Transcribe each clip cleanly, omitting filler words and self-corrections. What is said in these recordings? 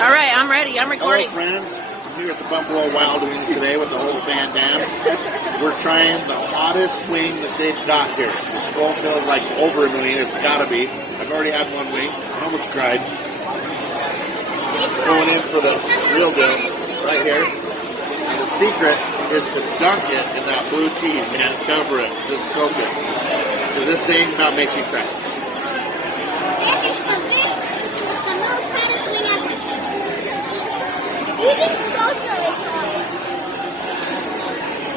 All right, I'm ready. I'm recording. Hello, friends. I'm here at the Buffalo Wild Wings today with the whole Van Dam. We're trying the hottest wing that they've got here. The Scoville is like over 1 million. It's got to be. I've already had one wing. I almost cried. Going in for the real deal right here. And the secret is to dunk it in that blue cheese, man. Cover it. It's so good. Because this thing about makes you cry.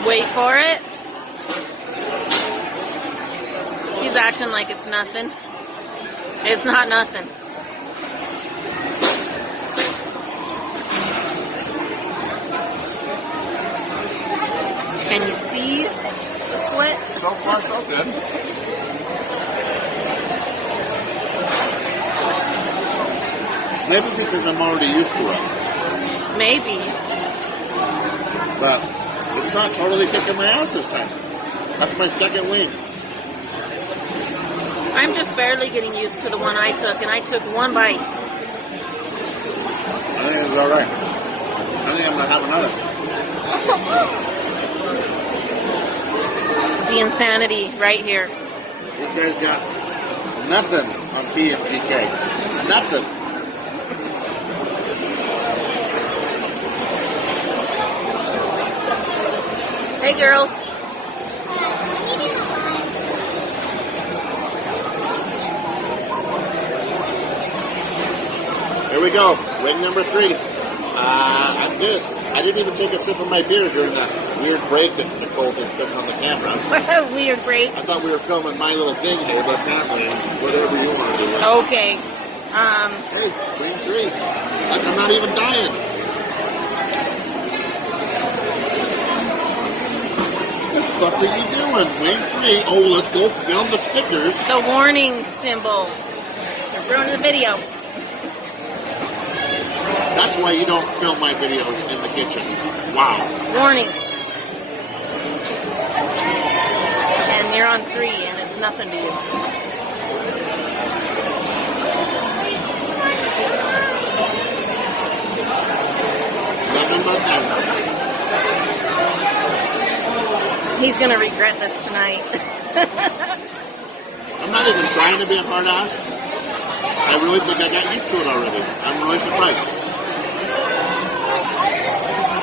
Wait for it. He's acting like it's nothing. It's not nothing. Can you see the slit? So far, so good. Maybe because I'm already used to it. Maybe. But it's not totally kicking my ass this time. That's my second wing. I'm just barely getting used to the one I took, and I took one bite. I think it's alright. I think I'm going to have another. The insanity right here. This guy's got nothing on PMGK. Nothing. Hey, girls. Here we go. Wing number 3. I'm good. I didn't even take a sip of my beer during that weird break that Nicole just took on the camera. Weird break. I thought we were filming my little thing here, but apparently, whatever you want to do. Okay. Hey, wing 3. Like I'm not even dying. What the fuck are you doing? Wing 3. Oh, let's go film the stickers. The warning symbol. So ruin the video. That's why you don't film my videos in the kitchen. Wow. Warning. And you're on 3, and it's nothing to you. Nothing but that. He's going to regret this tonight. I'm not even trying to be a hard ass. I really think I got used to it already. I'm really surprised.